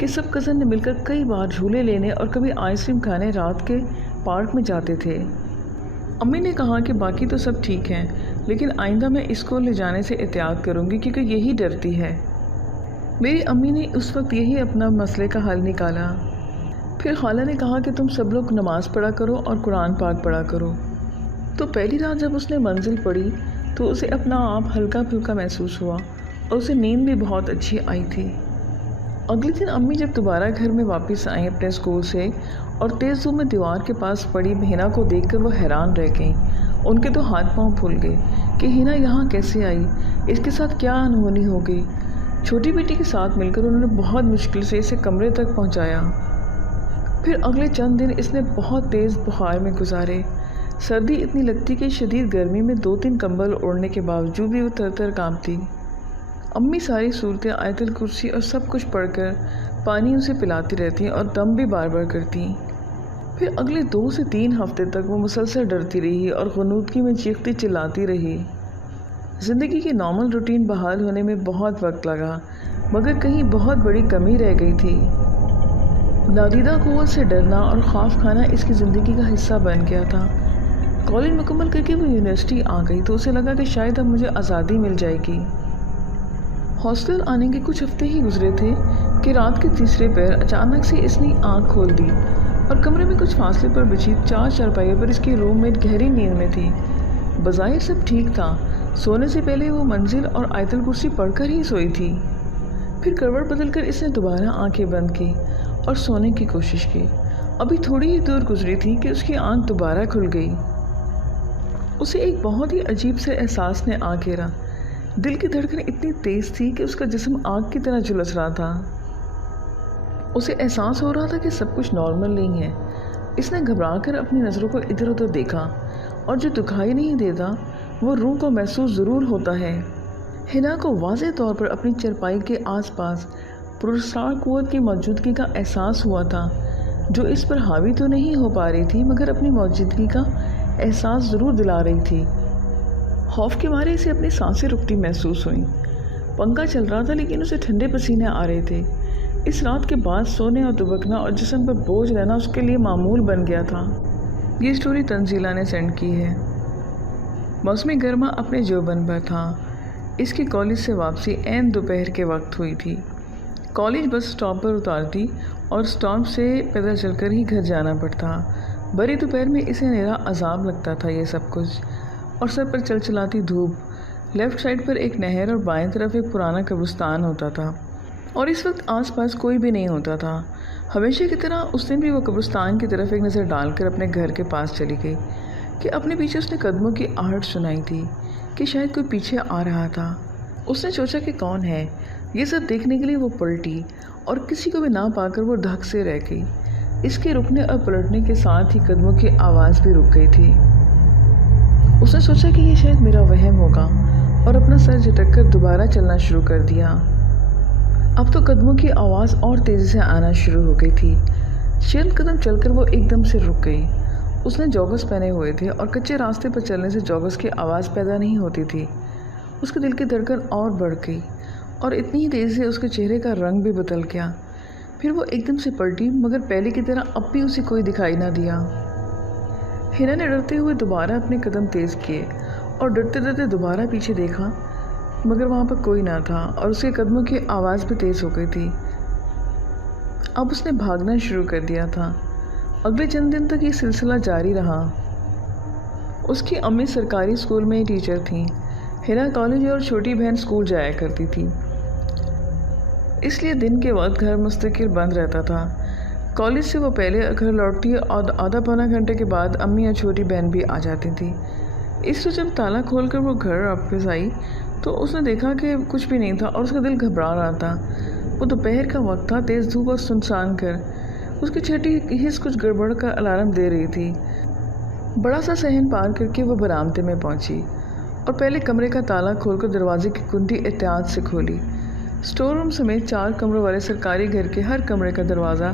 کہ سب کزن نے مل کر کئی بار جھولے لینے اور کبھی آئس کریم کھانے رات کے پارک میں جاتے تھے۔ امی نے کہا کہ باقی تو سب ٹھیک ہیں، لیکن آئندہ میں اس کو لے جانے سے احتیاط کروں گی کیونکہ یہی ڈرتی ہے۔ میری امی نے اس وقت یہی اپنا مسئلے کا حل نکالا۔ پھر خالہ نے کہا کہ تم سب لوگ نماز پڑھا کرو اور قرآن پاک پڑھا کرو۔ تو پہلی رات جب اس نے منزل پڑھی تو اسے اپنا آپ ہلکا پھلکا محسوس ہوا اور اسے نیند بھی بہت اچھی آئی تھی۔ اگلے دن امی جب دوبارہ گھر میں واپس آئیں اپنے اسکول سے اور تیز دھوپ میں دیوار کے پاس پڑی ہنا کو دیکھ کر وہ حیران رہ گئیں۔ ان کے تو ہاتھ پاؤں پھول گئے کہ ہنا یہاں کیسے آئی، اس کے ساتھ کیا انہونی ہو گئی۔ چھوٹی بیٹی کے ساتھ مل کر انہوں نے بہت مشکل سے اسے کمرے تک پہنچایا۔ پھر اگلے چند دن اس نے بہت تیز بخار میں گزارے۔ سردی اتنی لگتی کہ شدید گرمی میں 2-3 کمبل اوڑھنے کے باوجود بھی وہ تھر تھر کانپتی۔ امی ساری صورتیں آیت الکرسی اور سب کچھ پڑھ کر پانی اسے پلاتی رہتی اور دم بھی بار بار کرتی۔ پھر اگلے 2 سے 3 ہفتے تک وہ مسلسل ڈرتی رہی اور غنودگی میں چیختی چلاتی رہی۔ زندگی کی نارمل روٹین بحال ہونے میں بہت وقت لگا، مگر کہیں بہت بڑی کمی رہ گئی تھی۔ نادیدہ قوت سے ڈرنا اور خوف کھانا اس کی زندگی کا حصہ بن گیا تھا۔ کالج مکمل کر کے وہ یونیورسٹی آ گئی تو اسے لگا کہ شاید اب مجھے آزادی مل جائے گی۔ ہاسٹل آنے کے کچھ ہفتے ہی گزرے تھے کہ رات کے تیسرے پہر اچانک سے اس نے آنکھ کھول دی اور کمرے میں کچھ فاصلے پر بچھی 4 چارپائیوں پر اس کی روم میٹ گہری نیند میں تھی۔ بظاہر سب ٹھیک تھا، سونے سے پہلے وہ منزل اور آیت الکرسی پڑھ کر ہی سوئی تھی۔ پھر کروٹ بدل کر اس نے دوبارہ آنکھیں بند کی اور سونے کی کوشش کی۔ ابھی تھوڑی ہی دور گزری تھی کہ اس کی آنکھ دوبارہ کھل گئی۔ اسے ایک بہت ہی عجیب سے احساس نے آ گھیرا۔ دل کی دھڑکن اتنی تیز تھی کہ اس کا جسم آگ کی طرح جھلس رہا تھا۔ اسے احساس ہو رہا تھا کہ سب کچھ نارمل نہیں ہے۔ اس نے گھبرا کر اپنی نظروں کو ادھر ادھر دیکھا اور جو دکھائی نہیں دیتا وہ روح کو محسوس ضرور ہوتا ہے۔ ہنا کو واضح طور پر اپنی چرپائی کے آس پاس پراسرار قوت کی موجودگی کا احساس ہوا تھا، جو اس پر حاوی تو نہیں ہو پا رہی تھی مگر اپنی موجودگی کا احساس ضرور دلا رہی تھی۔ خوف کے مارے اسے اپنی سانسیں رکتی محسوس ہوئیں۔ پنکھا چل رہا تھا لیکن اسے ٹھنڈے پسینے آ رہے تھے۔ اس رات کے بعد سونے اور دبکنا اور جسم پر بوجھ رہنا اس کے لیے معمول بن گیا تھا۔ یہ سٹوری تنزیلہ نے سینڈ کی ہے۔ موسم گرما اپنے جوبن پر تھا۔ اس کی کالج سے واپسی عین دوپہر کے وقت ہوئی تھی۔ کالج بس اسٹاپ پر اتارتی اور اسٹاپ سے پیدل چل کر ہی گھر جانا پڑتا۔ بڑی دوپہر میں اسے اندھیرا عذاب لگتا تھا یہ سب کچھ، اور سر پر چلچلاتی دھوپ۔ لیفٹ سائڈ پر ایک نہر اور بائیں طرف ایک پرانا قبرستان ہوتا تھا، اور اس وقت آس پاس کوئی بھی نہیں ہوتا تھا۔ ہمیشہ کی طرح اس دن بھی وہ قبرستان کی طرف ایک نظر ڈال کر اپنے گھر کے پاس چلی گئی کہ اپنے پیچھے اس نے قدموں کی آہٹ سنائی تھی کہ شاید کوئی پیچھے آ رہا تھا۔ اس نے سوچا کہ کون ہے۔ یہ سب دیکھنے کے لیے وہ پلٹی اور کسی کو بھی نہ پا کر وہ دھک سے رہ گئی۔ اس کے رکنے اور پلٹنے کے ساتھ ہی قدموں کی آواز بھی رک گئی تھی۔ اس نے سوچا کہ یہ شاید میرا وہم ہوگا اور اپنا سر جھٹک کر دوبارہ چلنا شروع کر دیا۔ اب تو قدموں کی آواز اور تیزی سے آنا شروع ہو گئی تھی۔ چند قدم چل کر وہ ایک دم سے رک گئی۔ اس نے جوگرز پہنے ہوئے تھے اور کچے راستے پر چلنے سے جوگرز کی آواز پیدا نہیں ہوتی تھی۔ اس کے دل کی دھڑکن اور بڑھ گئی اور اتنی ہی تیزی سے اس کے چہرے کا رنگ بھی بدل گیا۔ پھر وہ ایک دم سے پلٹی مگر پہلے کی طرح اب بھی اسے کوئی دکھائی نہ دیا۔ ہنا نے ڈرتے ہوئے دوبارہ اپنے قدم تیز کیے اور ڈرتے ڈرتے دوبارہ پیچھے دیکھا مگر وہاں پر کوئی نہ تھا اور اس کے قدموں کی آواز بھی تیز ہو گئی تھی۔ اب اس نے بھاگنا شروع کر دیا تھا۔ اگلے چند دن تک یہ سلسلہ جاری رہا۔ اس کی امی سرکاری اسکول میں ٹیچر تھیں۔ ہنا کالج اور چھوٹی بہن اسکول جایا کرتی تھی، اس لیے دن کے وقت گھر مستقل بند رہتا تھا۔ کالج سے وہ پہلے گھر لوٹتی اور آدھا پونا گھنٹے کے بعد امی اور چھوٹی بہن بھی آ جاتی تھی۔ اس لیے جب تالا کھول کر وہ گھر واپس آئی تو اس نے دیکھا کہ کچھ بھی نہیں تھا اور اس کا دل گھبرا رہا تھا۔ وہ دوپہر کا وقت تھا، تیز دھوپ اور سنسان گھر۔ اس کی چھٹی حص کچھ گڑبڑ کا الارم دے رہی تھی۔ بڑا سا صحن پار کر کے وہ برآمدے میں پہنچی اور پہلے کمرے کا تالا کھول کر دروازے کی کنڈی احتیاط سے کھولی۔ اسٹور روم سمیت 4 کمروں والے سرکاری گھر کے ہر کمرے کا دروازہ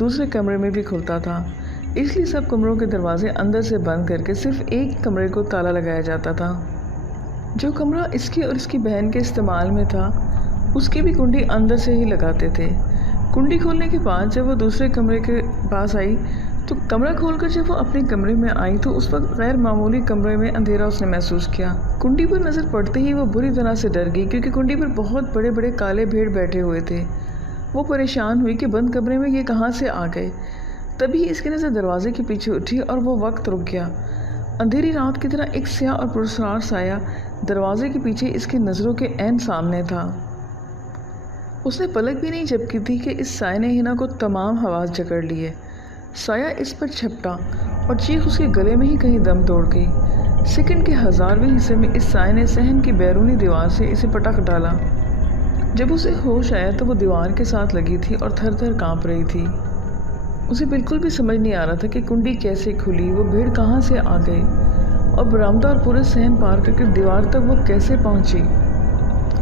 دوسرے کمرے میں بھی کھلتا تھا، اس لیے سب کمروں کے دروازے اندر سے بند کر کے صرف ایک کمرے کو تالا لگایا جاتا تھا۔ جو کمرہ اس کی اور اس کی بہن کے استعمال میں تھا اس کی بھی کنڈی اندر سے ہی لگاتے تھے۔ کنڈی کھولنے کے بعد جب وہ دوسرے کمرے کے پاس آئی تو کمرہ کھول کر جب وہ اپنے کمرے میں آئی تو اس وقت غیر معمولی کمرے میں اندھیرا اس نے محسوس کیا۔ کنڈی پر نظر پڑتے ہی وہ بری طرح سے ڈر گئی، کیونکہ کنڈی پر بہت بڑے بڑے کالے بھیڑ بیٹھے ہوئے تھے۔ وہ پریشان ہوئی کہ بند کمرے میں یہ کہاں سے آ گئے۔ تبھی اس کی نظر دروازے کے پیچھے اٹھی اور وہ وقت رک گیا۔ اندھیری رات کی طرح ایک سیاہ اور پراسرار سایہ دروازے کے پیچھے اس کی نظروں کے عین سامنے تھا۔ اس نے پلک بھی نہیں جھپکی تھی کہ اس سائے نے ہنا کو تمام حواس جکڑ لیے۔ سایہ اس پر چھپٹا اور چیخ اس کے گلے میں ہی کہیں دم توڑ گئی۔ سیکنڈ کے 1000ویں حصے میں اس سائے نے صحن کی بیرونی دیوار سے اسے پٹک ڈالا۔ جب اسے ہوش آیا تو وہ دیوار کے ساتھ لگی تھی اور تھر تھر کانپ رہی تھی۔ اسے بالکل بھی سمجھ نہیں آ رہا تھا کہ کنڈی کیسے کھلی، وہ بھیڑ کہاں سے آ گئی اور برآمدہ اور پورے صحن پار کر کے دیوار تک وہ کیسے پہنچی۔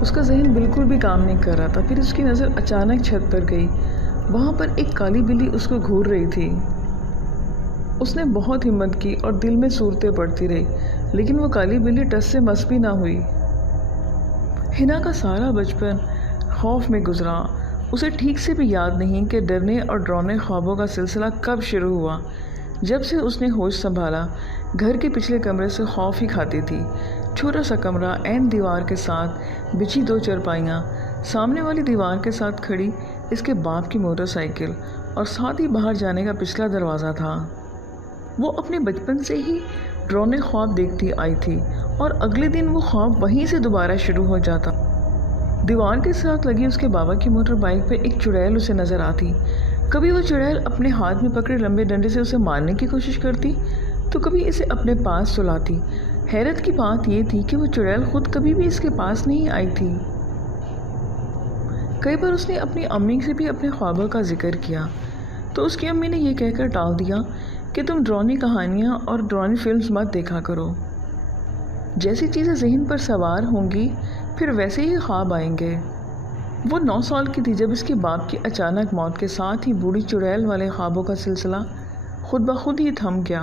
اس کا ذہن بالکل بھی کام نہیں کر رہا تھا۔ پھر اس کی نظر اچانک چھت پر گئی۔ وہاں پر ایک کالی بلی اس کو گھور رہی تھی۔ اس نے بہت ہمت کی اور دل میں صورتیں پڑتی رہی، لیکن وہ کالی بلی ٹس سے مس بھی نہ ہوئی۔ ہنا کا سارا بچپن خوف میں گزرا۔ اسے ٹھیک سے بھی یاد نہیں کہ ڈرنے اور ڈراؤنے خوابوں کا سلسلہ کب شروع ہوا۔ جب سے اس نے ہوش سنبھالا، گھر کے پچھلے کمرے سے خوف ہی کھاتی تھی۔ چھوٹا سا کمرہ، عین دیوار کے ساتھ بچھی 2 چارپائیاں، سامنے والی دیوار کے ساتھ کھڑی اس کے باپ کی موٹر سائیکل اور ساتھ ہی باہر جانے کا پچھلا دروازہ تھا۔ وہ اپنے بچپن سے ہی ڈراؤنے خواب دیکھتی آئی تھی اور اگلے دن وہ خواب وہیں سے دوبارہ شروع ہو جاتا۔ دیوار کے ساتھ لگی اس کے بابا کی موٹر بائیک پہ ایک چڑیل اسے نظر آتی۔ کبھی وہ چڑیل اپنے ہاتھ میں پکڑے لمبے ڈنڈے سے اسے مارنے کی کوشش کرتی تو کبھی اسے اپنے پاس سلاتی۔ حیرت کی بات یہ تھی کہ وہ چڑیل خود کبھی بھی اس کے پاس نہیں آئی تھی۔ کئی بار اس نے اپنی امی سے بھی اپنے خوابوں کا ذکر کیا تو اس کی امی نے یہ کہہ کر ٹال دیا کہ تم ڈراؤنی کہانیاں اور ڈراؤنی فلمز مت دیکھا کرو۔ جیسی چیزیں ذہن پر سوار ہوں گی پھر ویسے ہی خواب آئیں گے۔ وہ 9 سال کی تھی جب اس کے باپ کی اچانک موت کے ساتھ ہی بوڑھی چڑیل والے خوابوں کا سلسلہ خود بخود ہی تھم گیا،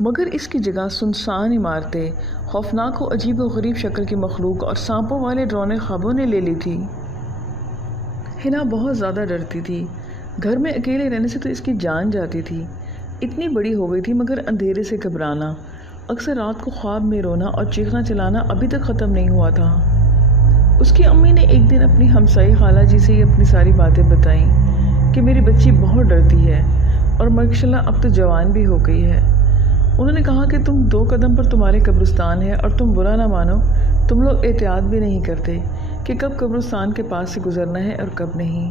مگر اس کی جگہ سنسان عمارتیں، خوفناک و عجیب و غریب شکل کی مخلوق اور سانپوں والے ڈراؤنے خوابوں نے لے لی تھی۔ ہنا بہت زیادہ ڈرتی تھی۔ گھر میں اکیلے رہنے سے تو اس کی جان جاتی تھی۔ اتنی بڑی ہو گئی تھی مگر اندھیرے سے گھبرانا، اکثر رات کو خواب میں رونا اور چیخنا چلانا ابھی تک ختم نہیں ہوا تھا۔ اس کی امی نے ایک دن اپنی ہمسائی خالہ جی سے اپنی ساری باتیں بتائیں کہ میری بچی بہت ڈرتی ہے اور ماشاءاللہ اب تو جوان بھی ہو گئی ہے۔ انہوں نے کہا کہ تم 2 قدم پر تمہارے قبرستان ہے اور تم برا نہ مانو، تم لوگ احتیاط بھی نہیں کرتے کہ کب قبرستان کے پاس سے گزرنا ہے اور کب نہیں۔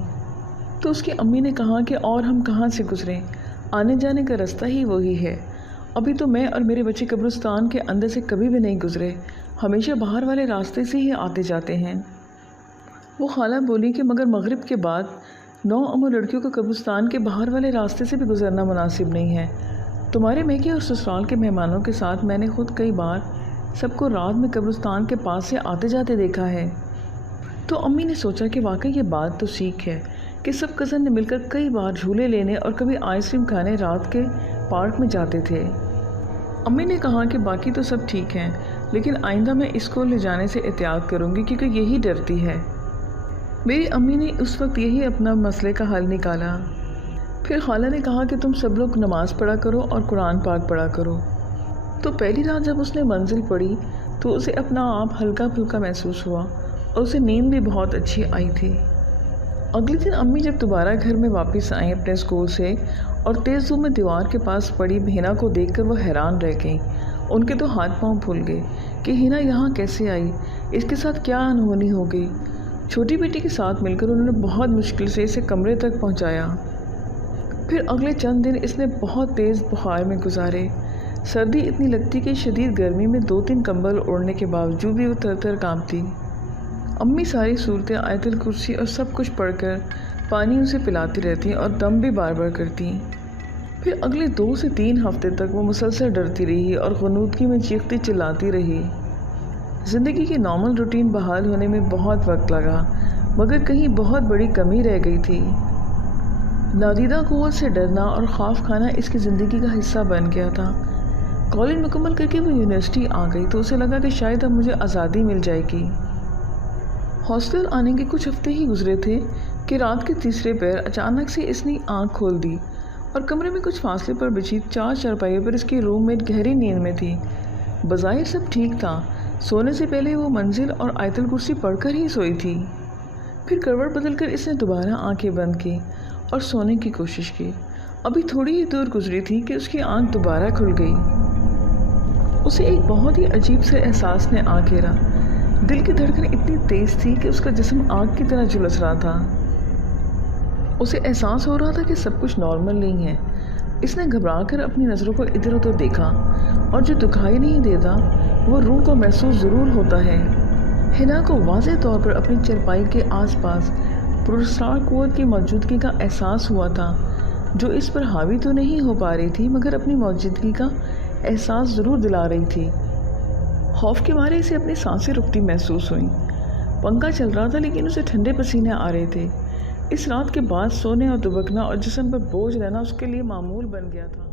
تو اس کی امی نے کہا کہ اور ہم کہاں سے گزریں، آنے جانے کا راستہ ہی وہی ہے۔ ابھی تو میں اور میرے بچے قبرستان کے اندر سے کبھی بھی نہیں گزرے، ہمیشہ باہر والے راستے سے ہی آتے جاتے ہیں۔ وہ خالہ بولی کہ مگر مغرب کے بعد 9 عمر لڑکیوں کو قبرستان کے باہر والے راستے سے بھی گزرنا مناسب نہیں ہے۔ تمہارے میکے اور سسرال کے مہمانوں کے ساتھ میں نے خود کئی بار سب کو رات میں قبرستان کے پاس سے آتے جاتے دیکھا ہے۔ تو امی نے سوچا کہ واقعی یہ بات تو سیکھ ہے کہ سب کزن نے مل کر کئی بار جھولے لینے اور کبھی آئس کریم کھانے رات کے پارک میں جاتے تھے۔ امی نے کہا کہ باقی تو سب ٹھیک ہیں، لیکن آئندہ میں اس کو لے جانے سے احتیاط کروں گی کیونکہ یہی ڈرتی ہے۔ میری امی نے اس وقت یہی اپنا مسئلے کا حل نکالا۔ پھر خالہ نے کہا کہ تم سب لوگ نماز پڑھا کرو اور قرآن پاک پڑھا کرو۔ تو پہلی رات جب اس نے منزل پڑھی تو اسے اپنا آپ ہلکا پھلکا محسوس ہوا اور اسے نیند بھی بہت اچھی آئی تھی۔ اگلے دن امی جب دوبارہ گھر میں واپس آئیں اپنے اسکول سے اور تیز دھوپ میں دیوار کے پاس پڑی ہنا کو دیکھ کر وہ حیران رہ گئیں۔ ان کے تو ہاتھ پاؤں پھول گئے کہ ہنا یہاں کیسے آئی، اس کے ساتھ کیا انہونی ہو گئی۔ چھوٹی بیٹی کے ساتھ مل کر انہوں نے بہت مشکل سے اسے کمرے تک پہنچایا۔ پھر اگلے چند دن اس نے بہت تیز بخار میں گزارے۔ سردی اتنی لگتی کہ شدید گرمی میں 2-3 کمبل اوڑھنے کے باوجود بھی وہ تھر تھر کانپتی۔ امی ساری صورتیں آیت الکرسی اور سب کچھ پڑھ کر پانی اسے پلاتی رہتی اور دم بھی بار بار کرتی۔ پھر اگلے 2 سے 3 ہفتے تک وہ مسلسل ڈرتی رہی اور غنودگی میں چیختی چلاتی رہی۔ زندگی کی نارمل روٹین بحال ہونے میں بہت وقت لگا، مگر کہیں بہت بڑی کمی رہ گئی تھی۔ نادیدہ قوت سے ڈرنا اور خوف کھانا اس کی زندگی کا حصہ بن گیا تھا۔ کالج مکمل کر کے وہ یونیورسٹی آ گئی تو اسے لگا کہ شاید اب مجھے آزادی مل جائے گی۔ ہاسٹل آنے کے کچھ ہفتے ہی گزرے تھے کہ رات کے تیسرے پہر اچانک سے اس نے آنکھ کھول دی اور کمرے میں کچھ فاصلے پر بچھی 4 چارپائیوں پر اس کی روم میٹ گہری نیند میں تھی۔ بظاہر سب ٹھیک تھا، سونے سے پہلے وہ منزل اور آیت الکرسی پڑھ کر ہی سوئی تھی۔ پھر کروٹ بدل کر اس نے دوبارہ آنکھیں بند کی اور سونے کی کوشش کی۔ ابھی تھوڑی ہی دور گزری تھی کہ اس کی آنکھ دوبارہ کھل گئی۔ اسے ایک بہت ہی عجیب سے احساس نے آ گھیرا۔ دل کی دھڑکن اتنی تیز تھی کہ اس کا جسم آگ کی طرح جھلس رہا تھا۔ اسے احساس ہو رہا تھا کہ سب کچھ نارمل نہیں ہے۔ اس نے گھبرا کر اپنی نظروں کو ادھر ادھر دیکھا، اور جو دکھائی نہیں دیتا وہ روح کو محسوس ضرور ہوتا ہے۔ حنا کو واضح طور پر اپنی چرپائی کے آس پاس پراسرار قوت کی موجودگی کا احساس ہوا تھا، جو اس پر حاوی تو نہیں ہو پا رہی تھی مگر اپنی موجودگی کا احساس ضرور دلا رہی تھی۔ خوف کے مارے اسے اپنی سانسیں رکتی محسوس ہوئیں۔ پنکھا چل رہا تھا لیکن اسے ٹھنڈے پسینے آ رہے تھے۔ اس رات کے بعد سونے اور دبکنا اور جسم پر بوجھ رہنا اس کے لیے معمول بن گیا تھا۔